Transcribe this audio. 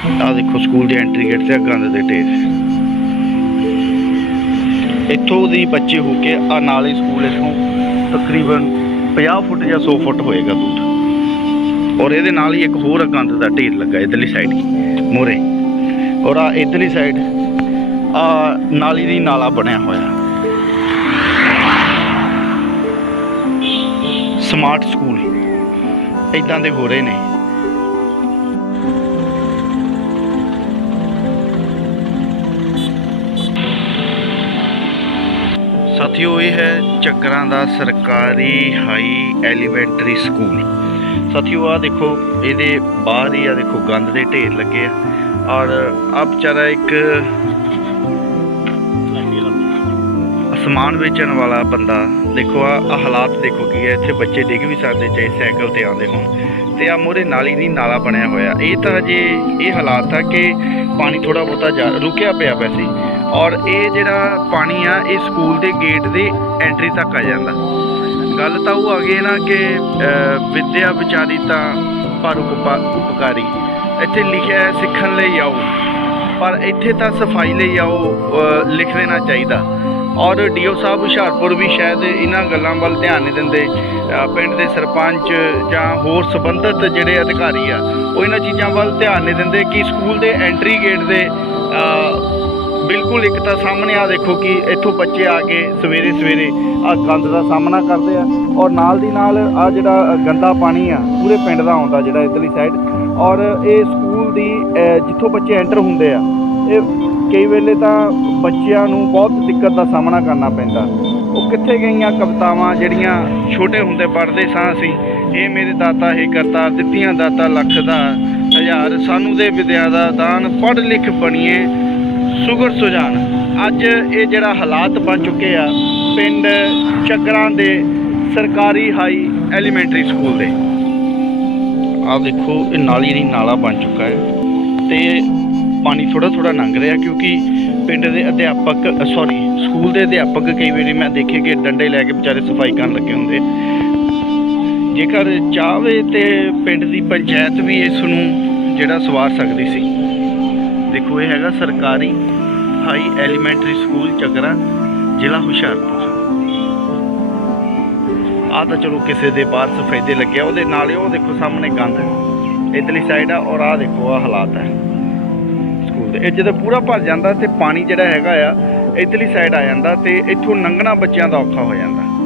ਆਹ ਦੇਖੋ ਸਕੂਲ ਦੇ ਐਂਟਰੀ ਗੇਟ ਤੇ ਆਹ ਗੰਦ ਦੇ ਢੇਰ। ਇੱਥੋਂ ਦੀ ਬੱਚੇ ਹੋ ਕੇ ਆ ਨਾਲੇ ਸਕੂਲ ਇਥੋਂ ਤਕਰੀਬਨ 50 ਫੁੱਟ ਜਾਂ 100 ਫੁੱਟ ਹੋਏਗਾ ਦੂਰ। ਔਰ ਇਹਦੇ ਨਾਲ ਹੀ ਇੱਕ ਹੋਰ ਗੰਦ ਦਾ ਢੇਰ ਲੱਗਾ ਇਧਰਲੀ ਸਾਈਡ ਮੂਰੇ। ਔਰ ਆ ਇਧਰਲੀ ਸਾਈਡ ਆ ਨਾਲੀ ਦੀ ਨਾਲਾ ਬਣਿਆ ਹੋਇਆ। ਸਮਾਰਟ ਸਕੂਲ ਇਦਾਂ ਦੇ ਹੋ ਰਹੇ ਨੇ। ਸਾਥੀਓ, ਇਹ ਹੈ ਚੱਕਰਾਂ ਦਾ ਸਰਕਾਰੀ ਹਾਈ ਐਲੀਮੈਂਟਰੀ ਸਕੂਲ। ਸਾਥੀਓ ਆ ਦੇਖੋ, ਇਹਦੇ ਬਾਹਰ ਹੀ ਆ ਦੇਖੋ, ਗੰਦ ਦੇ ਢੇਰ ਲੱਗੇ ਆ। ਔਰ ਆ ਵਿਚਾਰਾ ਇੱਕ ਸਮਾਨ ਵੇਚਣ ਵਾਲਾ ਬੰਦਾ ਦੇਖੋ ਆ ਹਾਲਾਤ ਦੇਖੋ ਕੀ ਹੈ ਇੱਥੇ ਬੱਚੇ ਡਿੱਗ ਵੀ ਸਕਦੇ ਚਾਹੇ ਸਾਈਕਲ ਤੇ ਆਉਂਦੇ ਹੋਣ। ਤੇ ਆ ਮੋਰੇ ਨਾਲੀ ਦੀ ਨਾਲਾ ਬਣਿਆ ਹੋਇਆ। ਇਹ ਤਾਂ ਹਜੇ ਇਹ ਹਾਲਾਤ ਆ ਕਿ ਪਾਣੀ ਥੋੜਾ ਬਹੁਤਾ ਜਾ ਰੁਕਿਆ ਪਿਆ ਵੈਸੇ ਔਰ ਇਹ ਜਿਹੜਾ ਪਾਣੀ ਆ ਇਹ ਸਕੂਲ ਦੇ ਗੇਟ ਦੇ ਐਂਟਰੀ ਤੱਕ ਆ ਜਾਂਦਾ। ਗੱਲ ਤਾਂ ਉਹ ਆ ਗਈ ਨਾ ਕਿ ਅਹ, ਵਿਦਿਆ ਵਿਚਾਰੀ ਤਾਂ ਪਰ ਉਪਕਾ- ਉਪਕਾਰੀ। ਇੱਥੇ ਲਿਖਿਆ ਹੈ ਸਿੱਖਣ ਲਈ ਆਓ। ਪਰ ਇੱਥੇ ਤਾਂ ਸਫ਼ਾਈ ਲਈ ਆਓ ਲਿਖ ਦੇਣਾ ਚਾਹੀਦਾ। ਔਰ ਡੀਓ ਸਾਹਿਬ ਹੁਸ਼ਿਆਰਪੁਰ ਵੀ ਸ਼ਾਇਦ ਇਹਨਾਂ ਗੱਲਾਂ ਵੱਲ ਧਿਆਨ ਨਹੀਂ ਦਿੰਦੇ। ਪਿੰਡ ਦੇ ਸਰਪੰਚ ਜਾਂ ਹੋਰ ਸੰਬੰਧਿਤ ਜਿਹੜੇ ਅਧਿਕਾਰੀ ਆ, ਉਹ ਇਹਨਾਂ ਚੀਜ਼ਾਂ ਵੱਲ ਧਿਆਨ ਨਹੀਂ ਦਿੰਦੇ ਕਿ ਸਕੂਲ ਦੇ ਐਂਟਰੀ ਗੇਟ ਦੇ ਬਿਲਕੁਲ ਇੱਕ ਤਾਂ ਸਾਹਮਣੇ ਆ ਦੇਖੋ ਕਿ ਇੱਥੋਂ ਬੱਚੇ ਆ ਕੇ ਸਵੇਰੇ ਸਵੇਰੇ ਆ ਗੰਦ ਦਾ ਸਾਹਮਣਾ ਕਰਦੇ ਆ ਔਰ ਨਾਲ ਦੀ ਨਾਲ ਆ ਜਿਹੜਾ ਗੰਦਾ ਪਾਣੀ ਆ, ਪੂਰੇ ਪਿੰਡ ਦਾ ਆਉਂਦਾ ਜਿਹੜਾ ਇਧਰਲੀ ਸਾਈਡ ਔਰ ਇਹ ਸਕੂਲ ਦੀ ਜਿੱਥੋਂ ਬੱਚੇ ਐਂਟਰ ਹੁੰਦੇ ਆ, ਇਹ ਕਈ ਵੇਲੇ ਤਾਂ ਬੱਚਿਆਂ ਨੂੰ ਬਹੁਤ ਦਿੱਕਤ ਦਾ ਸਾਹਮਣਾ ਕਰਨਾ ਪੈਂਦਾ। ਉਹ ਕਿੱਥੇ ਗਈਆਂ ਕਵਿਤਾਵਾਂ ਜਿਹੜੀਆਂ ਛੋਟੇ ਹੁੰਦੇ ਪੜ੍ਹਦੇ ਸਾਂ ਅਸੀਂ, ਇਹ ਮੇਰੇ ਦਾਤਾ ਹੀ ਕਰਤਾ ਦਿੱਤੀਆਂ, ਦਾਤਾ ਲੱਖ ਦਾ ਹਜ਼ਾਰ। ਸਾਨੂੰ ਦੇ ਵਿਦਿਆ ਦਾ ਦਾਨ ਪੜ੍ਹ ਲਿਖ ਬਣੀਏ ਸੁਗਰ ਸੁਜਾਨ। ਅੱਜ ਇਹ ਜਿਹੜਾ ਹਾਲਾਤ ਬਣ ਚੁੱਕੇ ਆ, ਪਿੰਡ ਚੱਕਰਾਂ ਦੇ ਸਰਕਾਰੀ ਹਾਈ ਐਲੀਮੈਂਟਰੀ ਸਕੂਲ ਦੇ। ਆਹ ਦੇਖੋ, ਇਹ ਨਾਲੀ ਨਹੀਂ ਨਾਲਾ ਬਣ ਚੁੱਕਾ ਹੈ। ਤੇ ਪਾਣੀ ਥੋੜਾ ਥੋੜਾ ਲੰਘ ਰਿਹਾ ਕਿਉਂਕਿ ਪਿੰਡ ਦੇ ਅਧਿਆਪਕ ਸੌਰੀ ਸਕੂਲ ਦੇ ਅਧਿਆਪਕ ਕਈ ਵਾਰੀ ਮੈਂ ਦੇਖੇ ਕਿ ਡੰਡੇ ਲੈ ਕੇ ਵਿਚਾਰੇ ਸਫ਼ਾਈ ਕਰਨ ਲੱਗੇ ਹੁੰਦੇ। ਜੇਕਰ ਚਾਹਵੇ ਤੇ ਪਿੰਡ ਦੀ ਪੰਚਾਇਤ ਵੀ ਇਸ ਨੂੰ ਜਿਹੜਾ ਸਵਾਰ ਸਕਦੀ ਸੀ। ਦੇਖੋ, ਇਹ ਹੈਗਾ ਸਰਕਾਰੀ ਹਾਈ ਐਲੀਮੈਂਟਰੀ ਸਕੂਲ ਚੱਕਰਾ ਜ਼ਿਲ੍ਹਾ ਹੁਸ਼ਿਆਰਪੁਰ। ਆ ਤਾਂ ਚਲੋ ਕਿਸੇ ਦੇ ਬਾਹਰ ਸਫੈਦੇ ਲੱਗਿਆ ਉਹਦੇ ਨਾਲ ਹੀ ਉਹ ਦੇਖੋ ਸਾਹਮਣੇ ਗੰਦ। ਇਧਰਲੀ ਸਾਈਡ ਆ ਔਰ ਆ ਦੇਖੋ ਆ ਹਾਲਾਤ ਹੈ ਸਕੂਲ ਇਹ ਜਦੋਂ ਪੂਰਾ ਭਰ ਜਾਂਦਾ ਤੇ ਪਾਣੀ ਜਿਹੜਾ ਹੈਗਾ ਆ, ਇਧਰਲੀ ਸਾਈਡ ਆ ਜਾਂਦਾ ਤੇ ਇੱਥੋਂ ਲੰਘਣਾ ਬੱਚਿਆਂ ਦਾ ਔਖਾ ਹੋ ਜਾਂਦਾ।